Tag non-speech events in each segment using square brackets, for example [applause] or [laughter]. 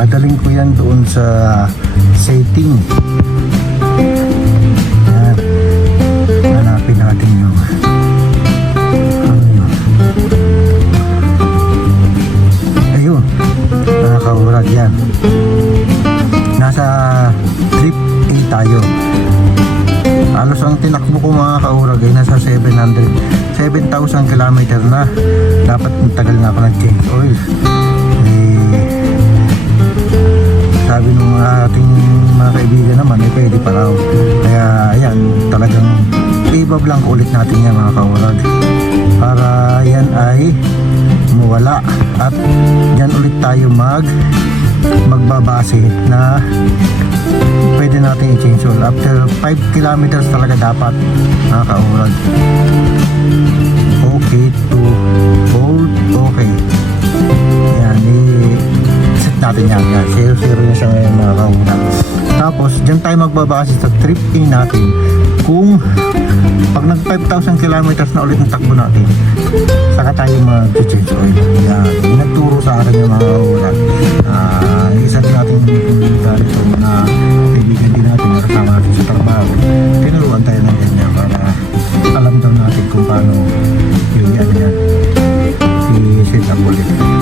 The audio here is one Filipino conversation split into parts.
Dadaling ko yan doon sa setting. Yan. Hanapin natin yung ano yun. Ayun. Nakakahurag yan. Nasa trip A tayo. Halos ang tinakbo ko mga kaurag ay nasa 700 7,000 kilometer na dapat tagal nga ako nag-change oil sabi ng mga ating mga kaibigan naman eh pwede pa raw. Kaya ayan talagang i-bab lang ulit natin yan mga kaurag para yan ay mawala. At yan ulit tayo mag magbabase na pwede natin i-change oil after 5 kilometers talaga dapat mga natin yan yan zero zero yan siya ngayon mga kaurag tapos dyan tayo magbabase sa trip in natin. Kung pag nag 5,000 kilometers na ulit ang takbo natin saka tayo mag-change oil. Yan yung nagturo sa akin yung mga kaurag Ah, isa din natin ganito na kaibigan din natin na kasama natin sa trabaho. Tinuruan tayo ng ganyan para alam daw natin kung paano yung yan yan. I-set up ulit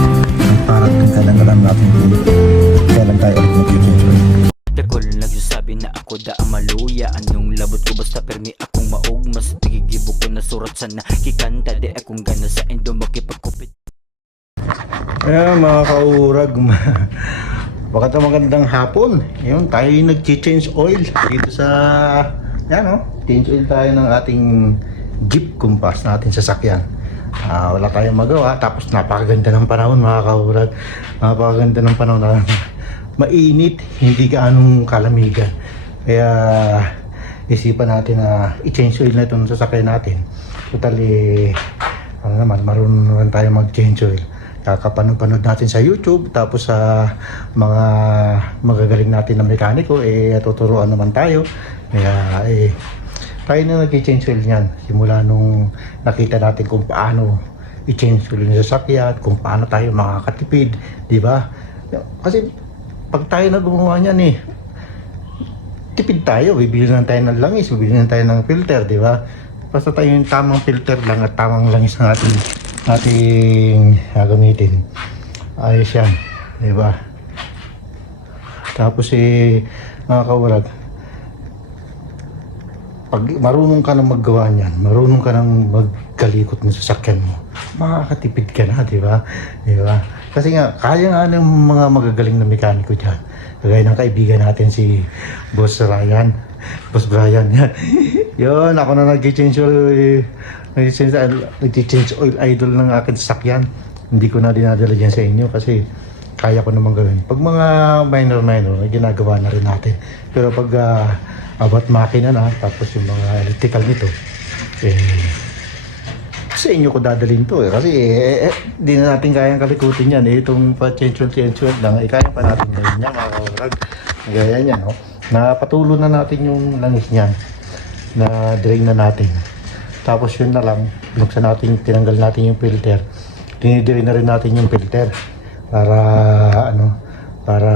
parang kadang alam natin kailan tayo ulit oil Dakol nagsasabi na ako da ang maluya. Anong labot ko? Basta permi akong maog. Mas nagigibo ko na surat sa nakikanta. Di akong gana sa endo makipagkupit. Ayan mga kaurag [laughs] Baka magandang hapon. Ayun, tayo yung nag-change oil Dito sa Yan o, change oil tayo ng ating Jeep Compass natin sa sakyan Ah, Wala tayong magawa. Tapos napakaganda ng panahon mga kaurag Napakaganda ng panahon na Mainit, hindi gaanong kalamigan. Kaya Isipan natin na i-change oil na itong sasakyan natin. Totally Ano naman, marunong naman tayo mag-change oil. Kakapanood natin sa YouTube tapos sa mga magagaling natin na mekaniko eh tuturuan naman tayo. Kaya eh tayo na nag-change oil niyan simula nung nakita natin kung paano i-change oil yung sasakyan kung paano tayo makakatipid di ba? Kasi pag tayo na gumawa niyan eh tipid tayo. Bibili lang tayo ng langis bibili lang tayo ng filter di ba? Basta tayo yung tamang filter lang at tamang langis ng ating ating gagamitin. Ayos yan di ba? Tapos eh mga kawarag pag marunong ka na maggawa niyan marunong ka nang magkalikot ng sasakyan mo makakatipid ka na di ba? Di ba? Kasi nga kaya nga ng mga magagaling na mekaniko dyan. Kagaya ng kaibigan natin si Boss Ryan. [laughs] Boss Brian [laughs] yun ako na nag-change oil eh. nag-change, nag-change oil idol ng akin sasakyan. Hindi ko na dinadala dyan sa inyo kasi kaya ko naman gawin. Pag mga minor minor ginagawa na rin natin. Pero pag ah, about makina na tapos yung mga electrical nito eh sa inyo ko dadalhin to eh. Kasi eh, eh, di na natin kayang kalikutin yan eh. Itong pa-change oil, change oil lang, eh, kaya pa natin gawin yan mga kaurag. Gaya niyan, no? Napatulo na natin yung langis niyan. Na drain na natin. Tapos yun na lang, buksan natin, tinanggal natin yung filter. Dinidrain na rin natin yung filter. Para, ano, para,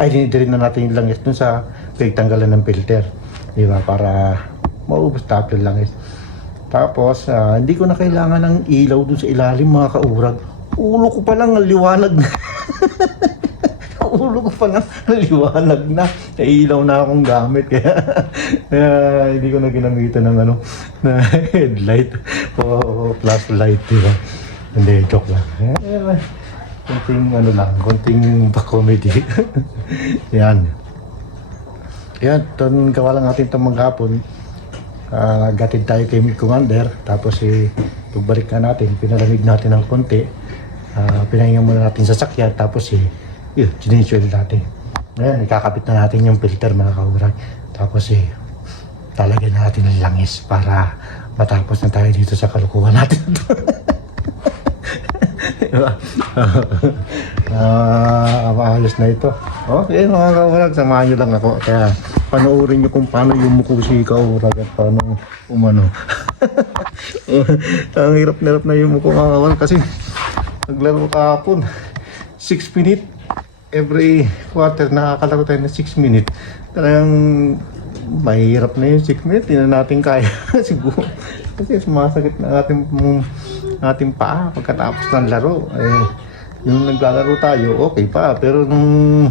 ay, dinidrain na natin yung langis dun sa pagtanggalan ng filter. Di ba? Para maubos tapos yung langis. Tapos, ah, hindi ko na kailangan ng ilaw dun sa ilalim mga kaurag. Ulo ko pa lang ang liwanag na. [laughs] Ulo ko pa lang ang liwanag na. Nailaw na akong gamit. Kaya, [laughs] kaya hindi ko na ginamitan ng ano, [laughs] na headlight o flashlight. Diba? Hindi, joke lang. Eh, konting ano lang, konting pa-comedy. Yan. Yan, ton gawa lang natin itong maghapon. Ah, gatid tayo kay Commander tapos eh pagbalik na natin pinalamig natin ng konti uh, pinahinga muna natin sa sakyan tapos eh yun gininsuel natin ngayon ikakabit na natin yung filter mga kaurag tapos eh talagyan natin ng langis para matapos na tayo dito sa kalukuhan natin? [laughs] Ah, maayos na ito. Okay, mga kaurag, samahan nyo lang ako. Kaya panoorin nyo kung paano yung muko si kaurag at paano umano. [laughs] Ang hirap na hirap na yung muko mga kaurag kasi naglaro kahapon. 6 minute every quarter nakakalaro tayo ng 6 minutes. Talagang mahirap na yung 6 minutes. Hindi na natin kaya [laughs] siguro. Kasi sumasakit na ating, ating paa pagkatapos ng laro. Eh, yung naglalaro tayo, okay pa. Pero nung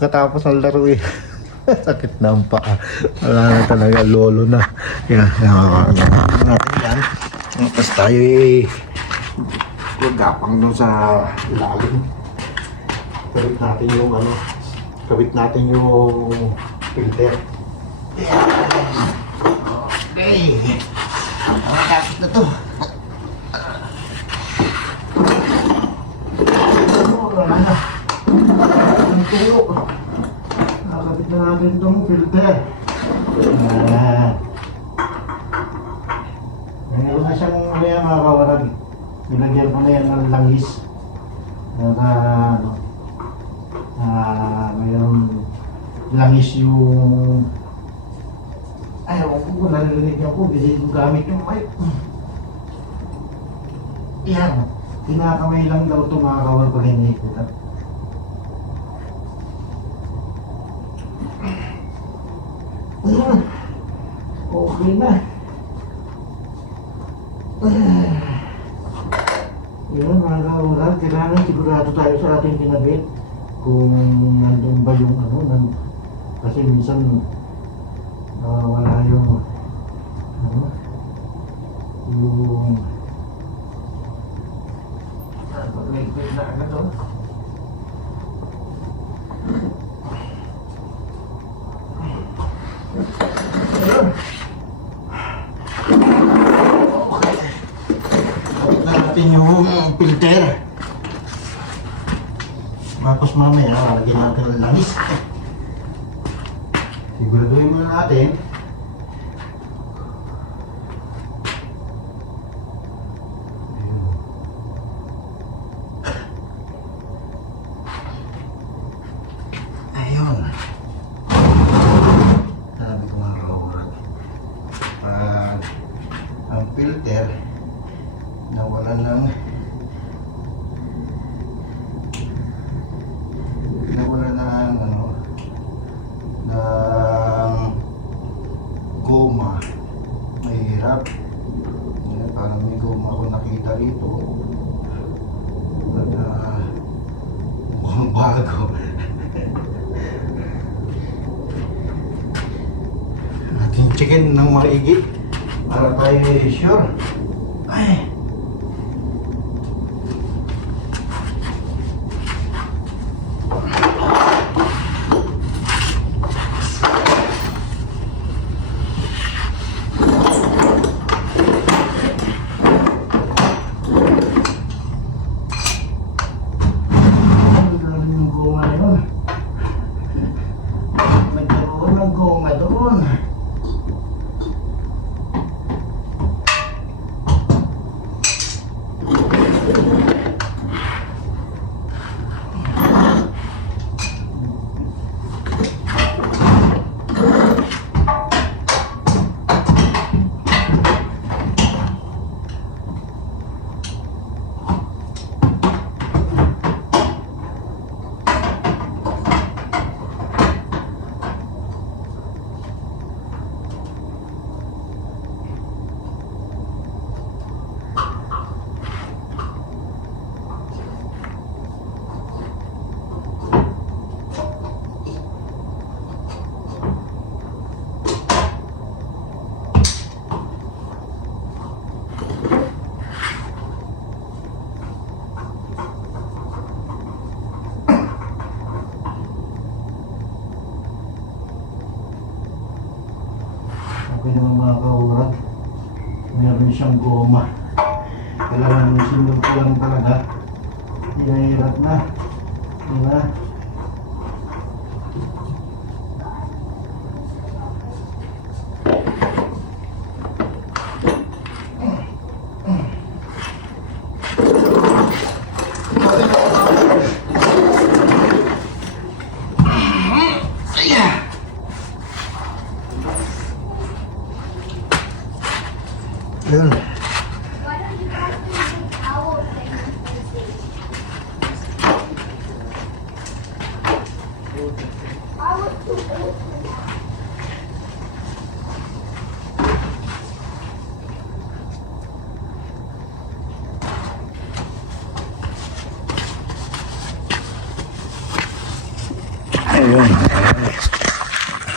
katapos ng laro eh, [laughs] sakit na ang paa. Wala na talaga, lolo na. Nakakagawa natin yan. Tapos tayo eh, gapang doon sa ilalim. Kabit natin yung ano, kabit natin yung filter. Okay. Nakakapit na to. Wala na. Ang tuyo. Nakakapit na natin itong filter. Ah. Meron na siyang ano yan mga kawarag. Nilagyan ko na yan ng langis. Naka, ano, ah, mayroong langis yung ay, ewan ko kung narinig ako, bilhin ko gamit yung mic. Yan, kinakamay lang daw ito mga kawal pag hinihikutan. Ayan, okay na. Yun, mga kaural, kailangan sigurado tayo sa ating kinabit kung nandun ba yung ano, nan, kasi minsan nawawala yung ano, yung ah, pag-ligpit na agad oh. Ayun. Kapit na natin yung filter. Tapos mamaya, lagyan natin ng langis. Siguraduhin muna natin. Ayun. Sabi ko mga kaurat. Pag ang filter nawalan ng nawalan ng ano ng goma mahirap Yan, parang may goma ako nakita rito at uh, mukhang bago ating chicken ng maigi para tayo sure ay Ang yung goma na yun. Nagkaroon ng goma doon. Okay kaurat. Meron siyang goma. Kailangan sinunod ko lang talaga. Hinahirap na. Diba?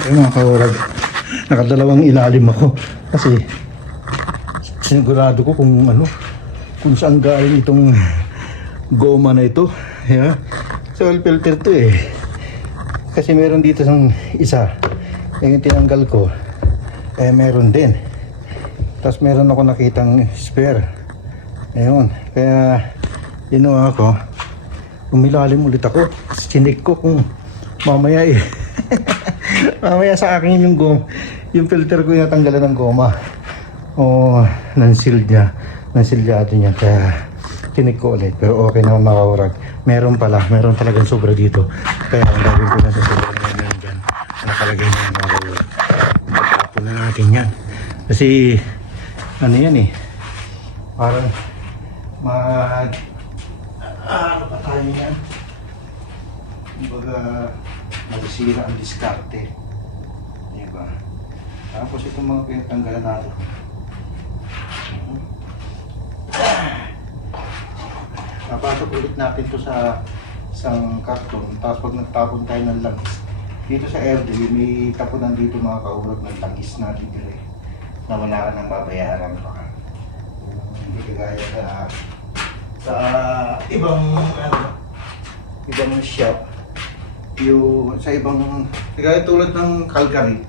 Ayun mga kaurag. Nakadalawang ilalim ako. Kasi sinigurado ko kung ano, kung saan galing itong goma na ito. Yeah. So, oil filter to eh. Kasi meron dito ng isa. Yung tinanggal ko, eh meron din. Tapos meron ako nakitang spare. Ayun. Kaya, ginawa ko, umilalim ulit ako. Sinik ko kung mamaya eh. [laughs] mamaya sa akin yung gom, yung filter ko yung natanggalan ng goma. O nansil niya, nansilyado niya. Kaya tinik ko ulit. Pero okay na makaurag. Meron pala, meron talagang sobra dito. Kaya ang gagawin ko na sa sobra na yan dyan. Nakalagay na yung makaurag. Tapon na natin yan. Kasi ano yan eh. Parang mag ano pa tayo yan? Kumbaga, masisira ang diskarte. Diba? Tapos itong mga pinatanggalan natin. Papasok ulit natin to sa isang karton. Tapos pag nagtapon tayo ng langis, dito sa airdrie, may tapunan dito mga kaurag ng langis na bibili na wala ka nang babayaran pa. Hindi kagaya sa sa ibang ano, ibang shop yung sa ibang kaya tulad ng Calgary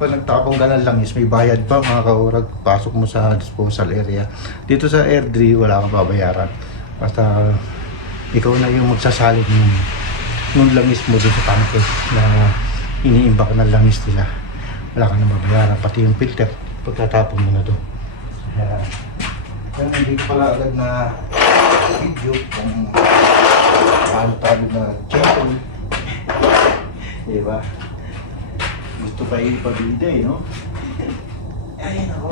pag nagtapong ka ng langis may bayad pa mga kaurag pasok mo sa disposal area. Dito sa airdrie wala kang babayaran. Basta ikaw na yung magsasalig ng ng langis mo dun sa tangke na iniimbak ng langis nila. Wala ka na babayaran pati yung filter pagtatapon mo na doon kaya hindi pala agad na video kung paano tayo na check Diba? Gusto pa yung pabida eh, no? Ay, nako.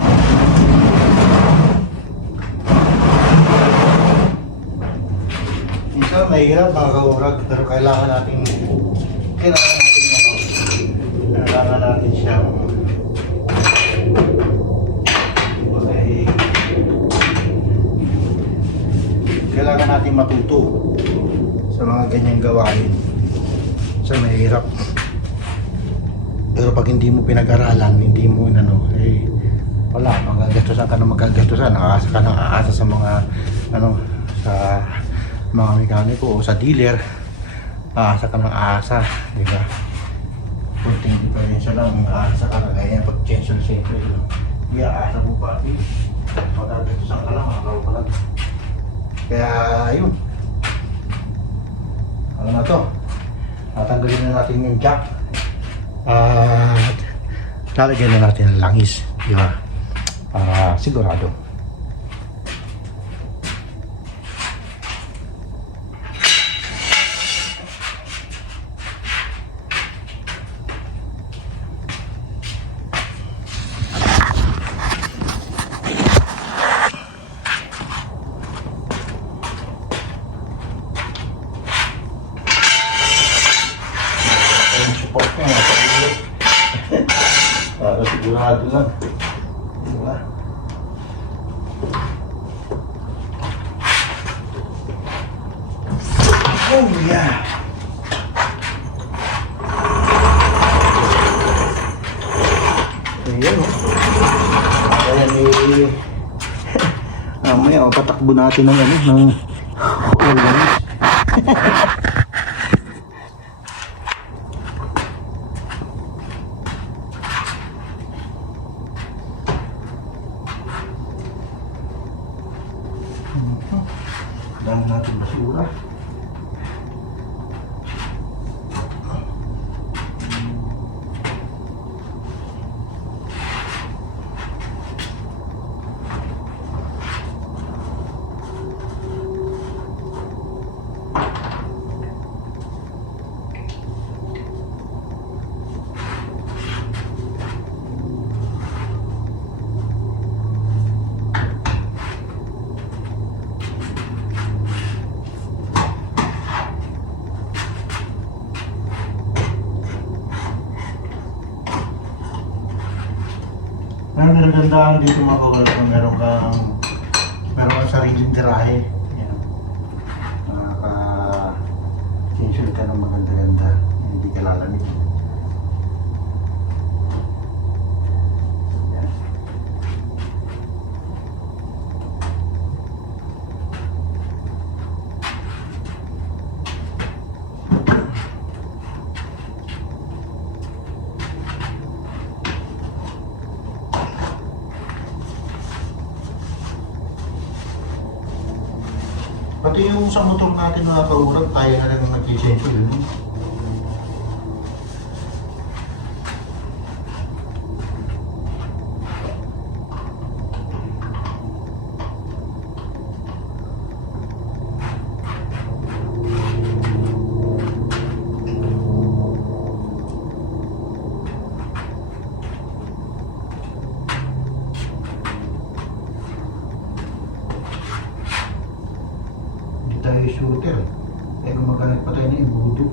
Minsan mahirap mga kaurag, pero kailangan natin kailangan natin ano, kailangan natin siyang okay, kailangan natin matuto sa mga ganyang gawain sa mahirap. Pero pag hindi mo pinag-aralan, hindi mo ano, eh, wala, magagastusan ka na magagastusan, nakakasa ka na aasa sa mga, ano, sa mga mekaniko o sa dealer, aasa ka ng aasa, di ba? Kunting diferensya lang, aasa ka na ganyan pag change yung siyempre, hindi aasa mo pa, eh, magagastusan ka lang, makakaw ka lang. Kaya, yun. Ano na to? Tatanggalin na natin yung jack. At lalagyan na natin ng langis. Di ba? Para sigurado. Yung support ko nga sa ulo. Para sigurado lang. Diba? Oh yeah! Ayan. Ayan eh. Patakbo natin ng ano, ng ulan. Dami natin basura. 你怎么搞的？sa motor natin mga kaurag, tayo na lang nag-change yun. shooter eh. Eh, gumagamit pa tayo ng imbudo.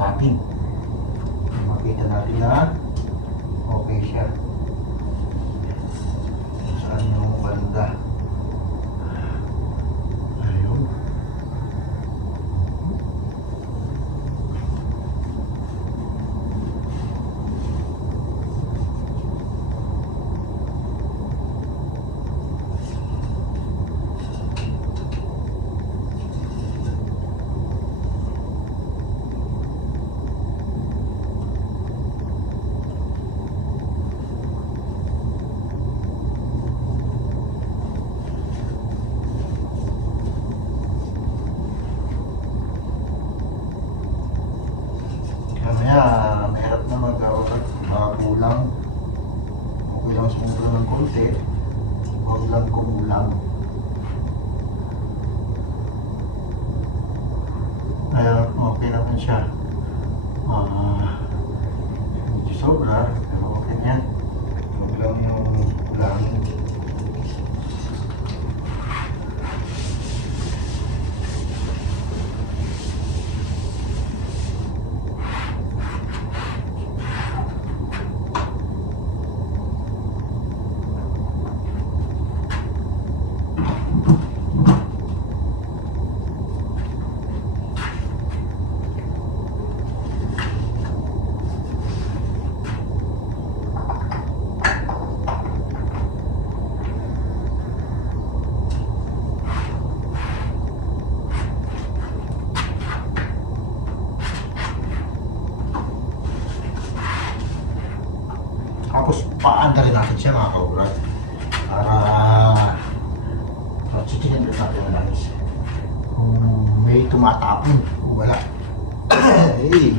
atin. Makita natin na okay siya. Saan yung banda? Kumulang. Ayan, okay naman siya. Ah, medyo sobra, pero okay na yan. Huwag lang. Tapos paanda natin siya mga kaurat. Para at chichinin rin natin ang langis. Kung may tumatapon o wala. [coughs] hey.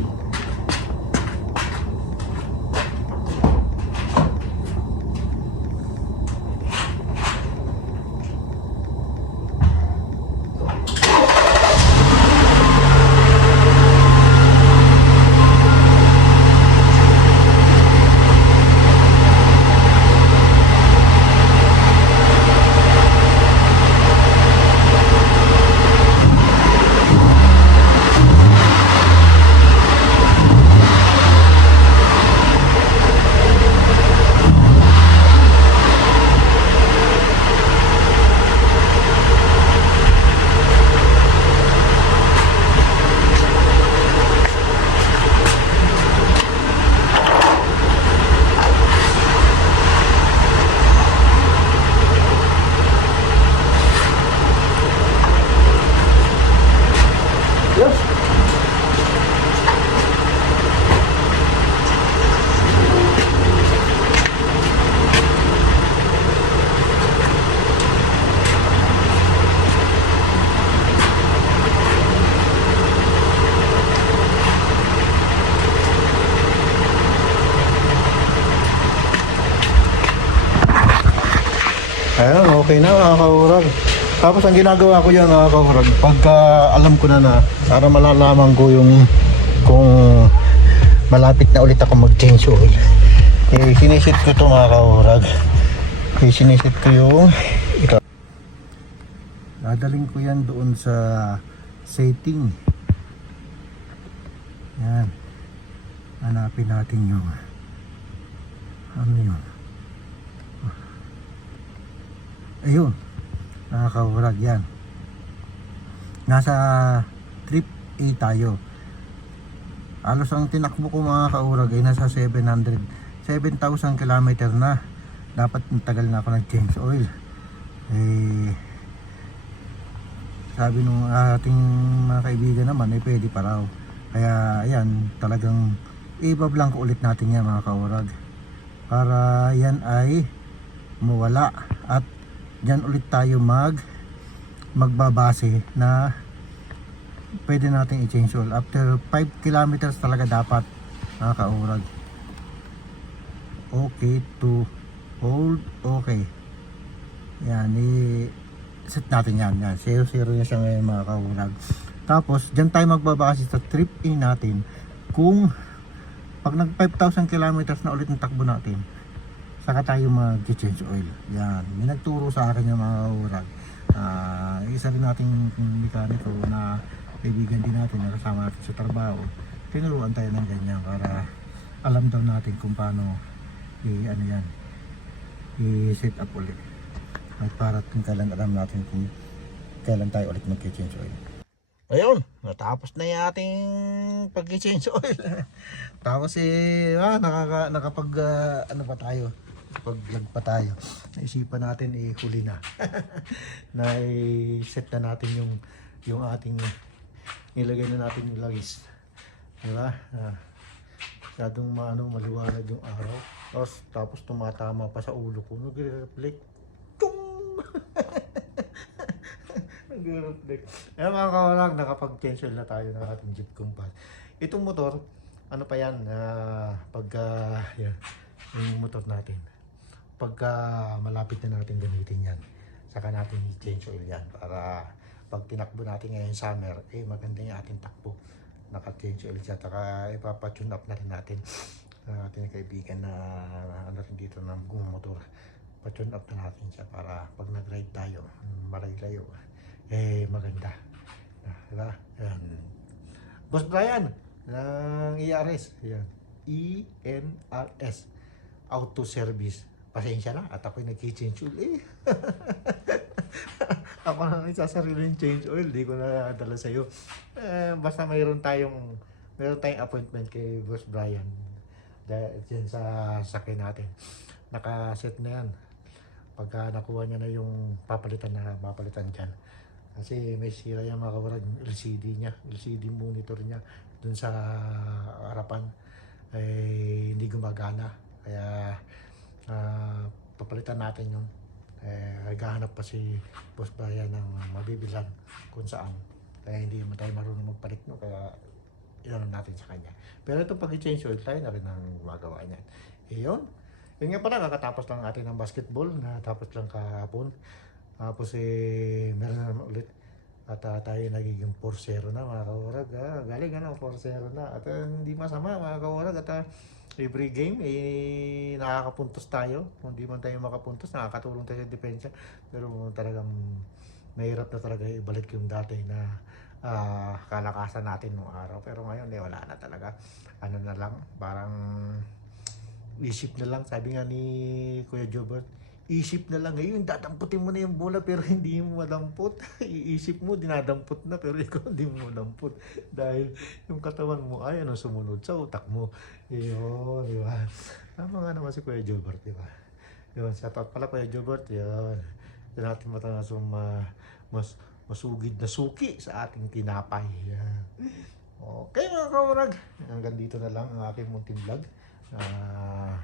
Yes. Ayun, okay na mga kaurag. Tapos ang ginagawa ko yan mga kaurag, pagka alam ko na na, para malalaman ko yung kung malapit na ulit ako mag-change oil. Eh, sinisit ko to mga kaurag. Eh, sinisit ko yung ito. Dadaling ko yan doon sa setting. Yan. Hanapin natin yung ano yun. Ayun. Nakakawrag yan. Nasa trip A tayo. Alos ang tinakbo ko mga kaurag ay nasa 700 7,000 kilometer na. Dapat tagal na ako nag-change oil. Eh, sabi nung ating mga kaibigan naman, eh pwede pa raw. Kaya ayan, talagang ibablang ko ulit natin yan mga kaurag. Para yan ay mawala at Diyan ulit tayo mag magbabase na pwede natin i-change oil. After 5 kilometers talaga dapat nakakaurag. Okay to hold. Okay. Yan, i-set natin yan. yan. Zero zero na siya ngayon mga kaurag. Tapos, dyan tayo magbabase sa trip in natin kung pag nag 5,000 kilometers na ulit ang takbo natin, saka tayo mag-change oil. Yan. May nagturo sa akin yung mga urag. Ah, isa rin nating mekaniko na kaibigan din natin na kasama natin sa trabaho. Tinuruan tayo ng ganyan para alam daw natin kung paano i ano yan i-set up ulit. At para kung kailan alam natin kung kailan tayo ulit mag-change oil. Ayun, natapos na yung ating pag-change oil. [laughs] Tapos eh, ah, nakaka, nakapag, ah, ano pa tayo, pag-vlog pa tayo. Naisipan natin eh, huli na. [laughs] na set na natin yung, yung ating, nilagay na natin yung langis. Diba? Ah, masyadong maano, maliwanag yung araw. Tapos, tapos tumatama pa sa ulo ko. Nagre-reflect. Tung! [laughs] Nag-reflect. Eh mga kawalang, nakapag-change oil na tayo ng ating Jeep Compass. Itong motor, ano pa yan, ah, pag, ah, yan, yung motor natin. Pagka malapit na natin gamitin yan, saka natin i-change oil yan para pag tinakbo natin ngayon summer, eh maganda yung ating takbo. Naka-change oil siya, saka ipapatune up na rin natin ang ating kaibigan na ano rin dito ng gumamotor. Patune up na natin siya para pag nag-ride tayo, malayo eh maganda. Ah, diba? Ayan. Boss Brian, ng ERS. Yan. ENRS. Auto Service. Pasensya na at ako'y nag-change oil eh. [laughs] ako na nagsasarili ng change oil, di ko na dala sa'yo. Eh, basta mayroon tayong mayroon tayong appointment kay Boss Brian dahil dyan sa sakay natin. Nakaset na yan. Pagka nakuha niya na yung papalitan na papalitan dyan. Kasi may sira yung mga kawarag, LCD niya, LCD monitor niya dun sa harapan eh, hindi gumagana. Kaya ah, papalitan natin yun. Eh, naghahanap pa si Boss Brian ng mabibilan kung saan. Kaya hindi naman tayo marunong magpalit no, kaya inano natin sa kanya. Pero itong pag-change oil, tayo na rin ang gumagawa niyan. Eh yun. Nga pala, kakatapos lang natin ng basketball, natapos lang kahapon. Tapos eh, meron na naman ulit. At ah, tayo nagiging 4-0 na mga kawarag. Ah, galing ano, 4-0 na. At ah, hindi masama mga kawarag. At ah, every game, eh, nakakapuntos tayo. Kung di man tayo makapuntos, nakakatulong tayo sa depensa. Pero talagang mahirap na talaga ibalik yung dati na ah, kalakasan natin nung araw. Pero ngayon, eh, wala na talaga. Ano na lang, parang isip na lang. Sabi nga ni Kuya Jobert, isip na lang ngayon, dadamputin mo na yung bola pero [laughs] hindi mo madampot. Iisip mo, dinadampot na pero [laughs] ikaw hindi mo madampot. Dahil yung katawan mo ay ano, sumunod sa utak mo. Yun, di ba? Tama nga naman si Kuya Jobert, di ba? Yun, shout out pala Kuya Jobert. Yun. Yan natin matanas yung ma, mas masugid na suki sa ating tinapay. Yan. Okay mga kaurag, hanggang dito na lang ang aking munting vlog. Ah,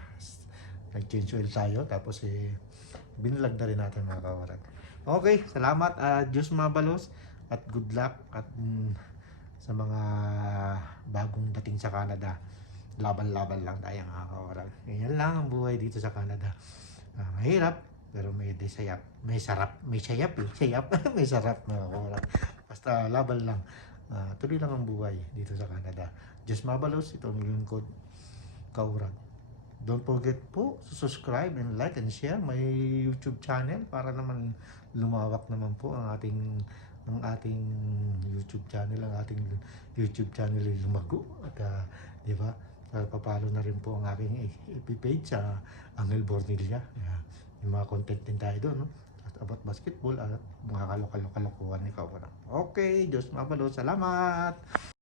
nag-change oil tayo tapos eh binlog na rin natin mga kawarag. Okay, salamat at Diyos mabalos at good luck at mm, sa mga bagong dating sa Canada. Laban-laban lang tayo mga kawarag. Ganyan lang ang buhay dito sa Canada. Ah, mahirap pero may desayap, may sarap, may sayap eh. Sayap, [laughs] may sarap mga kawarag. Basta laban lang. Ah, tuloy lang ang buhay dito sa Canada. Diyos mabalos, ito ang lingkod kaurag. Don't forget po subscribe and like and share my YouTube channel para naman lumawak naman po ang ating ang ating YouTube channel, ang ating YouTube channel ay lumago at ah, di ba? Uh, papalo na rin po ang aking FB page sa Angel Bornilla. Yeah. Yung mga content din tayo doon, no? At about basketball at mga kalokalo-kalokohan ni Kaurang. Okay, Diyos mapalo. Salamat!